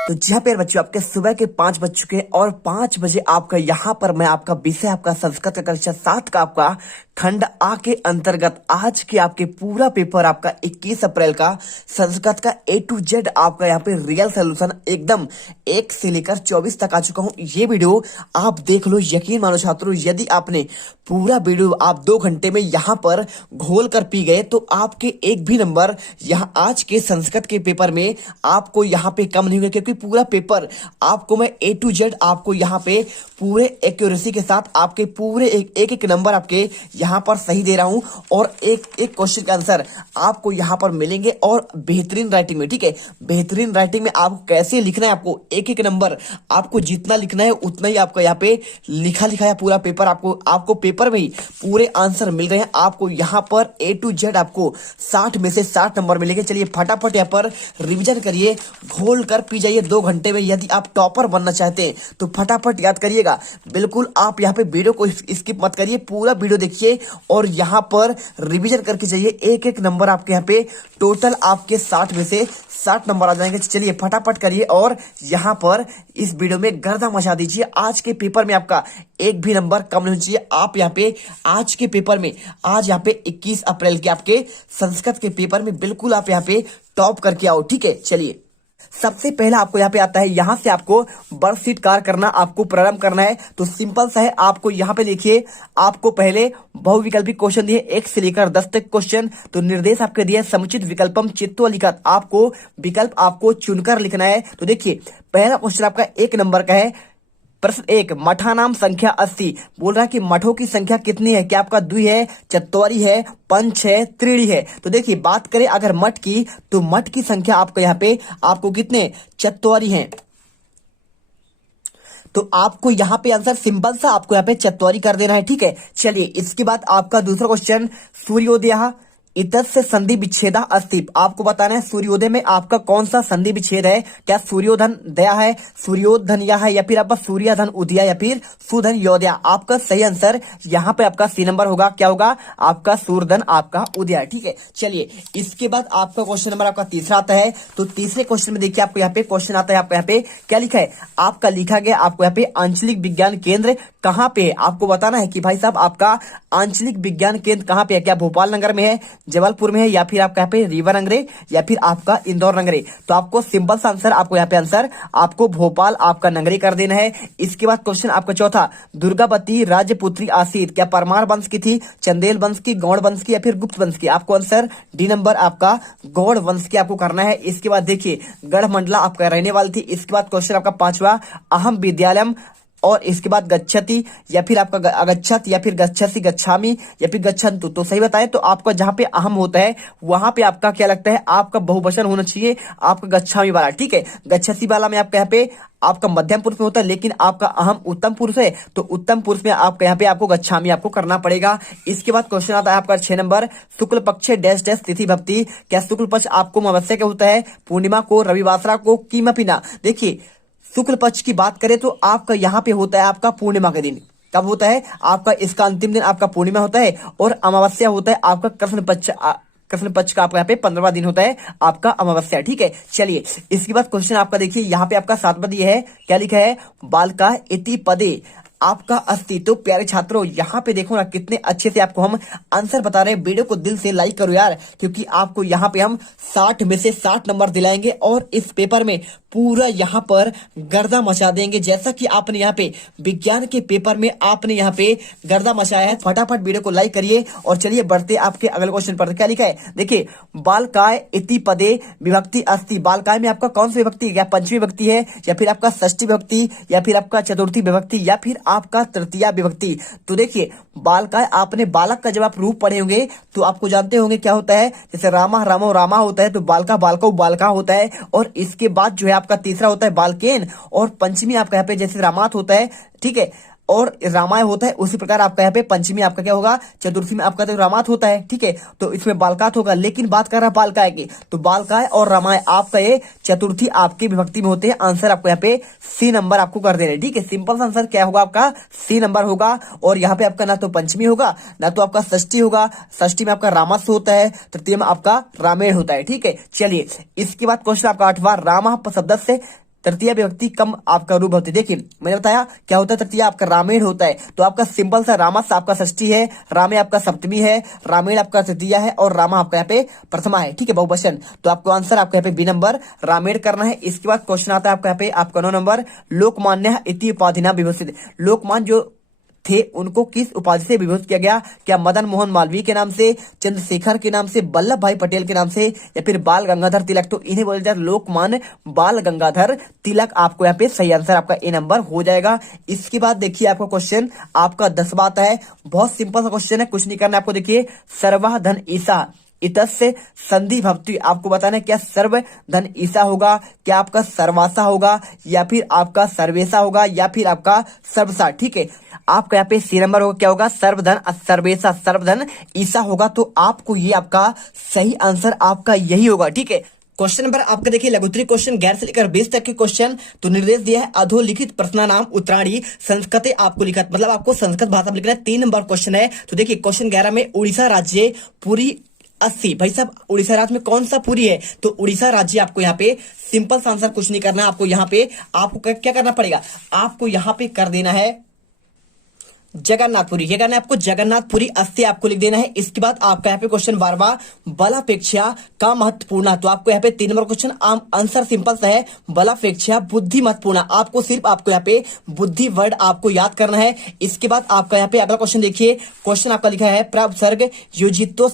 तो जी हाँ प्यारे बच्चों, आपके सुबह के 5 बज चुके हैं और 5 बजे आपका यहाँ पर मैं आपका विषय आपका संस्कृत का कक्षा 7 का आपका खंड आ के अंतर्गत आज के आपके पूरा पेपर आपका 21 अप्रैल का संस्कृत का A to Z आपका यहाँ पे रियल सोल्यूशन एकदम 1 से लेकर 24 तक आ चुका हूँ। ये वीडियो आप देख लो, यकीन मानो छात्रों, यदि आपने पूरा वीडियो आप 2 घंटे में यहाँ पर घोल कर पी गए तो आपके एक भी नंबर यहाँ आज के संस्कृत के पेपर में आपको यहाँ पे कम नहीं होंगे, क्योंकि पूरा पेपर आपको मैं A to Z आपको यहाँ पे पूरे एक्यूरेसी के साथ आपके पूरे एक एक नंबर आपके यहाँ पर सही दे रहा हूँ और एक एक क्वेश्चन का आंसर आपको यहाँ पर मिलेंगे और बेहतरीन राइटिंग में। ठीक है, बेहतरीन राइटिंग में आपको कैसे लिखना है, आपको एक एक नंबर आपको जितना लिखना है उतना ही आपका यहाँ पे लिखा है पूरा पेपर। आपको पेपर में ही पूरे आंसर मिल रहे हैं। आपको यहाँ पर A to Z आपको 60 में से 60 नंबर मिलेंगे। चलिए फटाफट यहाँ पर रिविजन करिए, घोल कर पी जाइए 2 घंटे में। यदि आप टॉपर बनना चाहते हैं तो फटाफट याद करिएगा, बिल्कुल आप यहाँ पे वीडियो को स्किप मत करिए, पूरा वीडियो देखिए और यहाँ पर रिवीजन करके जाइए। एक एक नंबर आपके यहाँ पे टोटल आपके 60 में से 60 नंबर आ जाएंगे। चलिए फटाफट करिए और यहाँ पर इस वीडियो में गर्दा मचा दीजिए। आज के पेपर में आपका एक भी नंबर कम नहीं होना चाहिए। आप यहाँ पे आज के पेपर में, आज यहाँ पे 21 अप्रैल के आपके संस्कृत के पेपर में बिल्कुल आप यहाँ पे टॉप करके आओ। ठीक है, चलिए सबसे पहला आपको यहाँ पे आता है, यहाँ से आपको वर्कशीट कार्य करना, आपको प्रारंभ करना है। तो सिंपल सा है, आपको यहाँ पे लिखिए, आपको पहले बहुविकल्पी क्वेश्चन दिए 1 से लेकर 10 तक क्वेश्चन। तो निर्देश आपके दिए समुचित विकल्पम चित्वा लिखत, आपको विकल्प आपको चुनकर लिखना है। तो देखिए पहला क्वेश्चन आपका 1 नंबर का है। प्रश्न 1, मठा नाम संख्या 80, बोल रहा है कि मठों की संख्या कितनी है, क्या आपका द्वि है, चत्वारी है, पंच है, त्रिणी है। तो देखिए बात करें अगर मठ की, तो मठ की संख्या आपको यहाँ पे आपको कितने, चत्वारी है। तो आपको यहाँ पे आंसर सिंपल सा आपको यहाँ पे चत्वारी कर देना है। ठीक है, चलिए इसके बाद आपका दूसरा क्वेश्चन, सूर्योदय इतत से संधि विच्छेदा अस्ति, आपको बताना है सूर्योदय में आपका कौन सा संधि विच्छेद है, क्या सूर्योधन दया है, सूर्योधन या है, या फिर आपका सूर्यधन उदया, या फिर सुधन योदया। आपका सही आंसर यहाँ पे आपका सी नंबर होगा, क्या होगा आपका सूर्यधन आपका उदया। ठीक है, चलिए इसके बाद आपका क्वेश्चन नंबर आपका तीसरा आता है। तो तीसरे क्वेश्चन में देखिए आपको यहाँ पे क्वेश्चन आता है, आपको यहाँ पे क्या लिखा है, आपका लिखा गया आपको यहाँ पे आंचलिक विज्ञान केंद्र कहाँ पे है। आपको बताना है कि भाई साहब आपका आंचलिक विज्ञान केंद्र कहाँ पे है, क्या भोपाल नगर में है, जबलपुर में है, या फिर आपका यहाँ पे रीवा नगरे, या फिर आपका इंदौर नगरे। तो आपको सिंपल सा आंसर आपको यहाँ पे आंसर आपको भोपाल आपका नगरी कर देना है। इसके बाद क्वेश्चन आपका चौथा, दुर्गावती राजपुत्री आसित, क्या परमार वंश की थी, चंदेल वंश की, गौड़ वंश की, या फिर गुप्त वंश की। आपको आंसर डी नंबर आपका गौड़ वंश की आपको करना है। इसके बाद देखिए गढ़मंडला आपका रहने वाली थी। इसके बाद क्वेश्चन आपका पांचवा, अहम विद्यालयम, और इसके बाद गच्छति, या फिर आपका अगच्छत, या फिर गच्छसि गच्छामी, या फिर गच्छन्तु। तो सही बताएं तो आपका जहां पे अहम होता है वहां पे आपका क्या लगता है, आपका बहुवचन होना चाहिए आपका गच्छामी वाला। ठीक है, गच्छसि वाला में आपका यहाँ पे आपका मध्यम पुरुष में होता है, लेकिन आपका अहम उत्तम पुरुष है, तो उत्तम पुरुष में आपका यहाँ पे आपको गच्छामी आपको करना पड़ेगा। इसके बाद क्वेश्चन आता है आपका 6 नंबर, शुक्ल पक्ष डैश डैश तिथि भक्ति, क्या शुक्ल पक्ष आपको अमावस्या का होता है, पूर्णिमा को, रविवासरा को, किमपि ना। देखिए शुक्ल पक्ष की बात करें तो आपका यहाँ पे होता है आपका पूर्णिमा के दिन। कब होता है आपका, इसका अंतिम दिन आपका पूर्णिमा होता है, और अमावस्या होता है आपका कृष्ण पक्ष का आपका यहाँ पे 15वां दिन होता है आपका अमावस्या। ठीक है, चलिए इसके बाद क्वेश्चन आपका देखिए यहाँ पे आपका 7वां दिया है, क्या लिखा है, बालका इति पदे आपका अस्ति। तो प्यारे छात्रों यहाँ पे देखो ना कितने अच्छे से आपको हम आंसर बता रहे हैं। वीडियो को दिल से लाइक करो यार, क्योंकि आपको यहाँ पे हम 60 में से 60 नंबर दिलाएंगे और इस पेपर में पूरा यहाँ पर गर्दा मचा देंगे, जैसा कि आपने यहाँ पे विज्ञान के पेपर में आपने यहाँ पे गर्दा मचाया है। फटाफट वीडियो को लाइक करिए और चलिए बढ़ते आपके अगले क्वेश्चन पर। क्या लिखा है, देखिए बालकाय इति पदे विभक्ति अस्ति, बालकाय में आपका कौन सी विभक्ति है, क्या पंचमी विभक्ति है, या फिर आपका षष्ठी विभक्ति, या फिर आपका चतुर्थी विभक्ति, या फिर आपका तृतीया विभक्ति। तो देखिए बालकाय, आपने बालक का जब आप रूप पढ़े होंगे तो आपको जानते होंगे क्या होता है, जैसे रामा रामो रामा होता है, तो बालका बालको बालका होता है, और इसके बाद जो है आपका तीसरा होता है बालकेन, और पंचमी आपका यहाँ पे जैसे रामात होता है। ठीक है, और रामाय होता है, उसी प्रकार आपका यहाँ पे पंचमी आपका क्या होगा, चतुर्थी में आपका तो रामात होता है। ठीक है, तो इसमें बालकात होगा, लेकिन बात कर रहा बालकाय की, तो बालकाय और रामाय आपका ये चतुर्थी आपकी विभक्ति में होते हैं। आंसर आपको यहाँ पे सी नंबर आपको कर देना है। ठीक है, सिंपल आंसर क्या होगा आपका सी नंबर होगा। और यहाँ पे आपका ना तो पंचमी होगा ना तो आपका षष्ठी होगा, षष्ठी में आपका रामस होता है, तृतीय में आपका रामेण होता है। ठीक है, चलिए इसके बाद क्वेश्चन आपका 8वां, राम शब्द से तृतीय विभक्ति कम आपका रूप होती है। देखिए मैंने बताया क्या होता है तृतीय, आपका रामेण होता है। तो आपका सिंपल सा रामस आपका षष्ठी है, रामे आपका सप्तमी है, रामेण आपका तृतीय है और रामा आपका यहाँ पे प्रथमा है। ठीक है, बहुवचन। तो आपको आंसर आपका यहाँ पे बी नंबर रामेण करना है। इसके बाद क्वेश्चन आता है आपका यहाँ पे आपका 9 नंबर, लोकमान्य इति उपाधिना विभूषित। लोकमान्य जो थे उनको किस उपाधि से विभूषित किया गया? क्या मदन मोहन मालवीय के नाम से, चंद्रशेखर के नाम से, वल्लभ भाई पटेल के नाम से, या फिर बाल गंगाधर तिलक? तो इन्हें बोला जाता है लोकमान्य बाल गंगाधर तिलक। आपको यहाँ पे सही आंसर आपका ए नंबर हो जाएगा। इसके बाद देखिए आपका क्वेश्चन आपका 10वां आता है। बहुत सिंपल सा क्वेश्चन है, कुछ नहीं करना आपको। देखिए सर्वः धन ईसा इतस्य संधि भवति। आपको बताना है क्या सर्व धन ईसा होगा, क्या आपका सर्वासा होगा, या फिर आपका सर्वेसा होगा, या फिर आपका सर्वसा। ठीक है, आपका यहाँ पे सी नंबर होगा, क्या होगा? सर्वधन सर्वेसा, सर्वधन ईसा होगा। तो आपको ये आपका सही आंसर आपका यही होगा। ठीक है, क्वेश्चन नंबर आपका देखिए लघुत्तरी क्वेश्चन 11 से लेकर 20 तक के क्वेश्चन। तो निर्देश दिया है अधोलिखित प्रश्नानाम उत्तराणी संस्कृत आपको लिखा, मतलब आपको संस्कृत भाषा में लिखना है। 3 नंबर क्वेश्चन है। तो देखिए क्वेश्चन 11 में उड़ीसा राज्य पुरी 80। भाई साहब उड़ीसा राज्य में कौन सा पुरी है? तो उड़ीसा राज्य। आपको यहाँ पे सिंपल सा आंसर, कुछ नहीं करना है आपको। यहाँ पे आपको क्या करना पड़ेगा? आपको यहाँ पे कर देना है जगन्नाथपुरी। क्या करना है आपको? जगन्नाथपुरी 80 आपको लिख देना है। इसके बाद आपका यहाँ पे क्वेश्चन 12वां, बलापेक्षा का महत्वपूर्ण। तो आपको यहाँ पे 3 नंबर क्वेश्चन आंसर सिंपल सा है, बलापेक्षा बुद्धि महत्वपूर्ण। आपको सिर्फ आपको यहाँ पे बुद्धि वर्ड आपको याद करना है। इसके बाद आपका यहाँ पे अगला क्वेश्चन देखिए, क्वेश्चन आपका लिखा है प्रउपसर्ग योजितो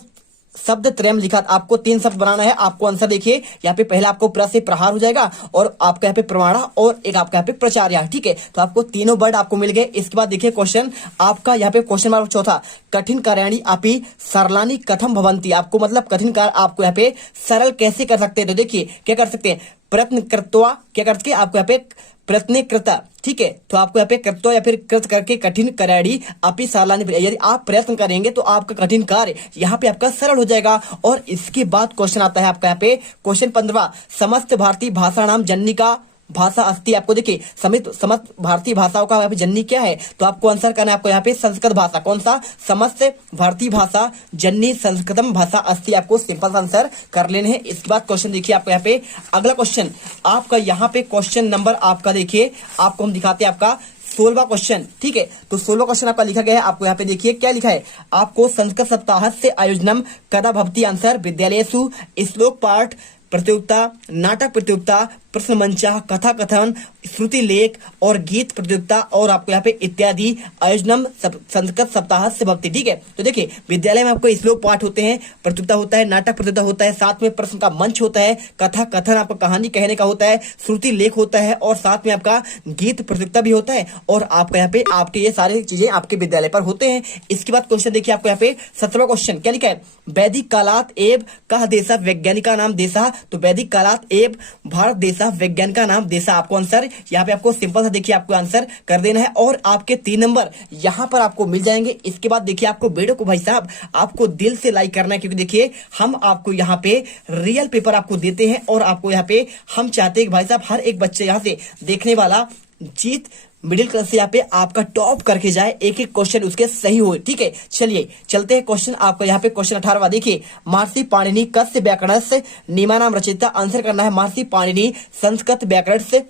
शब्द त्रयम लिखा। आपको 3 शब्द बनाना है। आपको आंसर देखिए यहाँ पे पहला आपको प्र से प्रहार हो जाएगा, और आपका यहाँ पे प्रमाणा, और एक आपका यहाँ पे प्रचार्य। ठीक है, तो आपको तीनों वर्ड आपको मिल गए। इसके बाद देखिए क्वेश्चन आपका यहाँ पे क्वेश्चन नंबर 4, कठिन कार्याणी अपि सरलानी कथम भवंती। आपको मतलब कठिन कार्य आपको यहाँ पे सरल कैसे कर सकते हैं? तो देखिए क्या कर सकते हैं, प्रयत्न कृत्वा, क्या करके आपको यहाँ पे प्रयत्न कृता। ठीक है, तो आपको यहाँ पे कृत्वा या फिर कृत करके कठिन कार्याणी अपि सरलानी, यदि आप प्रयत्न करेंगे तो आपका कठिन कार्य यहाँ पे आपका सरल हो जाएगा। और इसके बाद क्वेश्चन आता है आपका यहाँ पे क्वेश्चन 15, समस्त भारतीय भाषा नाम जननी का भाषा अस्ति। आपको देखिए समस्त भारतीय भाषाओं का यहाँ पे जननी क्या है? तो आपको आंसर करना है आपको यहाँ पे संस्कृत भाषा। कौन सा? समस्त भारतीय भाषा जननी संस्कृतम भाषा अस्ति। आपको सिंपल आंसर कर लेने हैं। इसके बाद क्वेश्चन देखिए आपको यहाँ पे अगला क्वेश्चन आपका यहाँ पे क्वेश्चन नंबर आपका देखिए आपको हम दिखाते हैं आपका 16वां क्वेश्चन। ठीक है, तो 16वां क्वेश्चन आपका लिखा गया है। आपको यहाँ पे देखिए क्या लिखा है, आपको संस्कृत सप्ताह से आयोजनम कदा भवति। आंसर विद्यालयेषु श्लोक पाठ प्रतियोगिता, नाटक प्रतियोगिता, प्रश्न मंचा, कथा कथन, श्रुति लेख और गीत प्रतियोगिता, और आपको यहाँ पे इत्यादि आयोजनम संस्कृत सप्ताह से भवति। ठीक है, तो देखिए विद्यालय में आपको श्लोक पाठ होते हैं, प्रतियोगिता होता है, नाटक प्रतियोगिता होता है, साथ में प्रश्न का मंच होता है, कथा कथन आपका कहानी कहने का होता है, श्रुति लेख होता है, और साथ में आपका गीत प्रतियोगिता भी होता है। और आपका यहाँ पे आपके ये सारी चीजें आपके विद्यालय पर होते हैं। इसके बाद क्वेश्चन देखिए आपको यहाँ पे 17वां क्वेश्चन क्या लिखा है, वैदिक कालात एव कह देशा वैज्ञानिका नाम देशा। तो वैदिक कालात एव भारत देशा वैज्ञानिका नाम देशा। आपको आंसर यहाँ पे आपको सिंपल सा देखिए आपको आंसर कर देना है, और आपके 3 नंबर यहाँ पर आपको मिल जाएंगे। इसके बाद देखिए आपको वीडियो को भाई साहब आपको दिल से लाइक करना है, क्योंकि देखिए हम आपको यहाँ पे रियल पेपर आपको देते हैं, और आपको यहाँ पे हम चाहते हैं कि भाई साहब हर एक बच्चे यहाँ से देखने वाला जीत मिडिल क्लास से यहाँ पे आपका टॉप करके जाए, एक एक क्वेश्चन उसके सही हो। ठीक है, चलिए चलते हैं क्वेश्चन आपका यहाँ पे क्वेश्चन 18वां देखिए, महर्षि पाणिनि कस्य व्याकरण से नियमा नाम रचयिता। आंसर करना है महर्षि पाणिनि संस्कृत व्याकरण से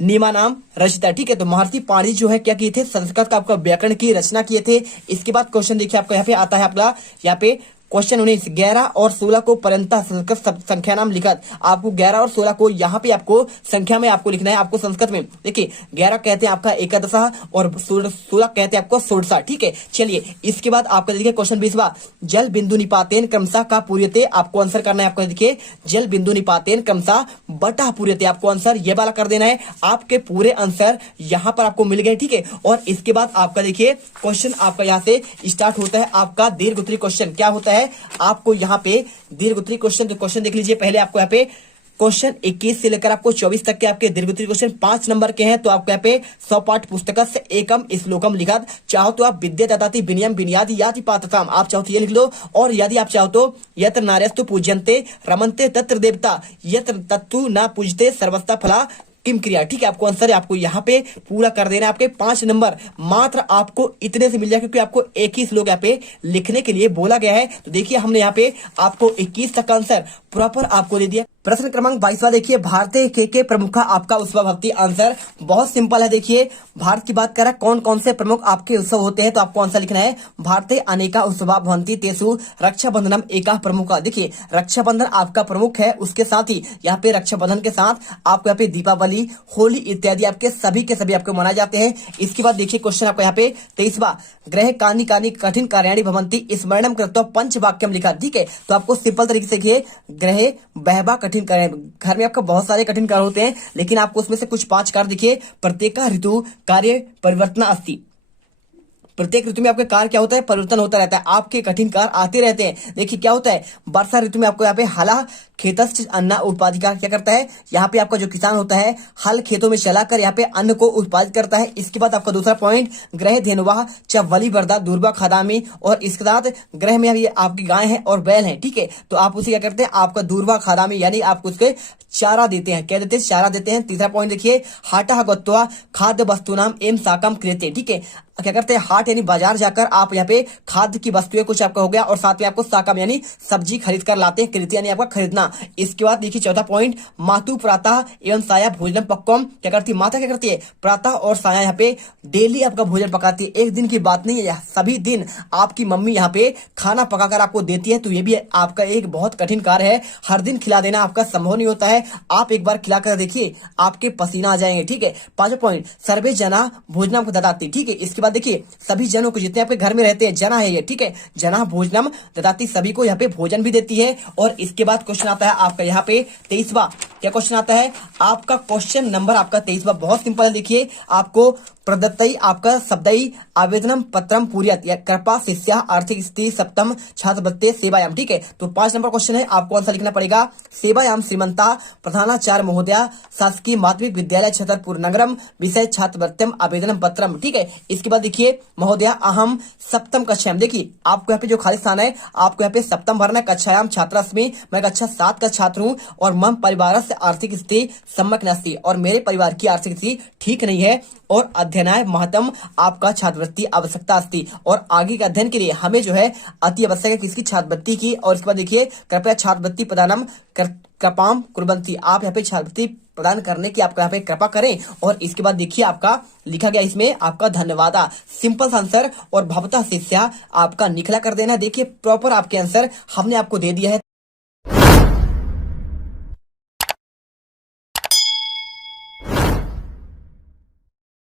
नियमा नाम रचयिता। ठीक है, तो महर्षि पाणिनि जो है क्या किए थे, संस्कृत का आपका व्याकरण की रचना किए थे। इसके बाद क्वेश्चन देखिए आपका यहाँ पे आता है आपका यहाँ पे क्वेश्चन 19, 11 और 16 को परंता संस्कृत संख्या नाम लिखत। आपको 11 और 16 को यहाँ पे आपको संख्या में आपको लिखना है। आपको संस्कृत में देखिए 11 कहते हैं आपका एकादशा, और 16 कहते हैं आपको षोडशा। ठीक है, चलिए इसके बाद आपका देखिए क्वेश्चन 20वां, जल बिंदु निपातेन क्रमशः का पूर्यते। आपको आंसर करना है आपको देखिए जल बिंदु निपातेन क्रमशः बटा पूर्यते। आपको आंसर ये वाला कर देना है। आपके पूरे आंसर यहाँ पर आपको मिल गए। ठीक है, और इसके बाद आपका देखिए क्वेश्चन आपका यहाँ से स्टार्ट होता है आपका दीर्घोत्तरी क्वेश्चन। क्या होता है आपको यहाँ पे दीर्घोत्तरी क्वेश्चन के क्वेश्चन देख लीजिए। पहले आपको यहाँ पे क्वेश्चन 21 से लेकर आपको 24 तक के आपके दीर्घोत्तरी क्वेश्चन 5 नंबर के हैं। तो आपको यहाँ पे 100 पाठ पुस्तक से एकम श्लोकम लिखा। चाहो तो आप विद्या ददाति विनयम विनयादि याति पात्रताम, आप चाहो तो ये लिख लो। और यदि आप चाहो तो यत्र नार्यस्तु पूज्यन्ते रमन्ते तत्र देवता, यत्र तत्तु न पूजते सर्वस्ता फला किम क्रिया। ठीक है, आपको आंसर आपको यहाँ पे पूरा कर देना है। आपके 5 नंबर मात्र आपको इतने से मिल जाए, क्योंकि आपको 21 लोग यहाँ पे लिखने के लिए बोला गया है। तो देखिए हमने यहाँ पे आपको 21 तक का आंसर प्रॉपर आपको दे दिया। प्रश्न क्रमांक 22वां देखिए, भारतीय के प्रमुख आपका उत्सव भक्ति। आंसर बहुत सिंपल है। देखिए भारत की बात करें कौन कौन से प्रमुख आपके उत्सव होते हैं, तो आपको आंसर लिखना है भारतीय अनेका उत्सवा भवंती तेसु रक्षाबंधनम एका प्रमुख। देखिए रक्षाबंधन आपका प्रमुख है, उसके साथ ही यहाँ पे रक्षाबंधन के साथ आपको यहाँ पे दीपावली, होली इत्यादि आपके सभी के सभी आपको मनाए जाते हैं। इसके बाद देखिए क्वेश्चन आपको यहाँ पे 23वां, ग्रह कानी कानी कठिन कार्याणी भवंती स्मरणम कृत्वा पंच वाक्यम लिखा। ठीक है, तो आपको सिंपल तरीके से देखिए ग्रह बहबा कठिन कार्य, घर में आपका बहुत सारे कठिन कार्य होते हैं, लेकिन आपको उसमें से कुछ 5 कार्य देखिए। प्रत्येक ऋतु कार्य परिवर्तन अस्ति, प्रत्येक ऋतु में आपके कार्य क्या होता है, परिवर्तन होता रहता है, आपके कठिन कार्य आते रहते हैं। देखिए क्या होता है, वर्षा ऋतु में आपको यहाँ पे हला खेतस्य अन्ना उत्पादिका क्या करता है, यहाँ पे आपका जो किसान होता है हल खेतों में चलाकर यहाँ पे अन्न को उत्पादित करता है। इसके बाद आपका दूसरा पॉइंट, ग्रह धेनुवाह च वली वर्दा दुर्वा खादामी, और इसके साथ ग्रह में अभी आपकी गाय है और बैल है। ठीक है, तो आप उसे क्या करते हैं, आपका दुर्वा खादामी यानी आप उसके चारा देते हैं, क्या देते हैं, चारा देते हैं। तीसरा पॉइंट देखिए, हाटा गत्वा खाद्य वस्तु नाम एम साकम क्रेते। ठीक है, क्या करते हैं, हाट यानी बाजार जाकर आप यहाँ पे खाद्य की वस्तुएं कुछ आपका हो गया, और साथ में आपको साकम यानी सब्जी खरीद कर लाते हैं, कृति यानी आपका खरीदना। इसके बाद देखिए चौथा पॉइंट, मातु प्रातः एवं साया भोजन पक्वम, क्या करती है, माता क्या करती है, प्रातः और साया यहाँ पे डेली आपका भोजन पकाती है। एक दिन की बात नहीं है, सभी दिन आपकी मम्मी यहाँ पे खाना पकाकर आपको देती है। तो ये भी आपका एक बहुत कठिन कार्य है, हर दिन खिला देना आपका संभव नहीं होता है। आप एक बार खिलाकर देखिए, आपके पसीना आ जाएंगे। ठीक है, पांचवा पॉइंट, सर्वे जना भोजनम को ददाती। ठीक है, इसके बाद देखिए सभी जनों को, जितने आपके घर में रहते हैं, जना है ये। ठीक है, जना भोजनम ददाती, सभी को यहाँ पे भोजन भी देती है। और इसके बाद क्वेश्चन आता है आपका यहाँ पे 23वां, क्या क्वेश्चन आता है आपका, क्वेश्चन नंबर आपका 23वां बहुत सिंपल है। देखिए आपको प्रदत्तई आपका शब्दई आवेदनम पत्रम पूर्यत या कृपा शिष्या आर्थिक स्थिति सप्तम छात्रवृत्ति सेवायाम। ठीक है, तो 5 नंबर क्वेश्चन है, आपको आंसर लिखना पड़ेगा सेवायाम श्रीमंता प्रधानाचार्य महोदया शासकीय माध्यमिक विद्यालय छतरपुर नगरम विषय छात्रवृत्तिम आवेदनम पत्रम। ठीक है, इसके बाद देखिए महोदया अहम सप्तम कक्षायाम, देखिए आपको यहाँ पे जो खाली स्थान है आपको यहाँ पे सप्तम भरना है, कक्षायाम छात्रास्मि, मैं कक्षा 7 का छात्र हूँ, और मम परिवार से आर्थिक स्थिति सम्यक नास्ति, और मेरे परिवार की आर्थिक स्थिति ठीक नहीं है, और अध्ययनाय महत्तम आपका छात्रवृत्ति आवश्यकता अस्ति, और आगे के अध्ययन के लिए हमें जो है अति आवश्यक है किसकी, छात्रवृत्ति की। और इसके बाद देखिए कृपया छात्रवृत्ति प्रदानम कृपाम कुर्वन्ति, आप यहाँ पे छात्रवृत्ति प्रदान करने की आपका यहाँ पे कृपा करें। और इसके बाद देखिए आपका लिखा गया इसमें आपका धन्यवाद, सिंपल आंसर, और भवतः शिष्या आपका निखला कर देना। देखिए प्रॉपर आपके आंसर हमने आपको दे दिया है।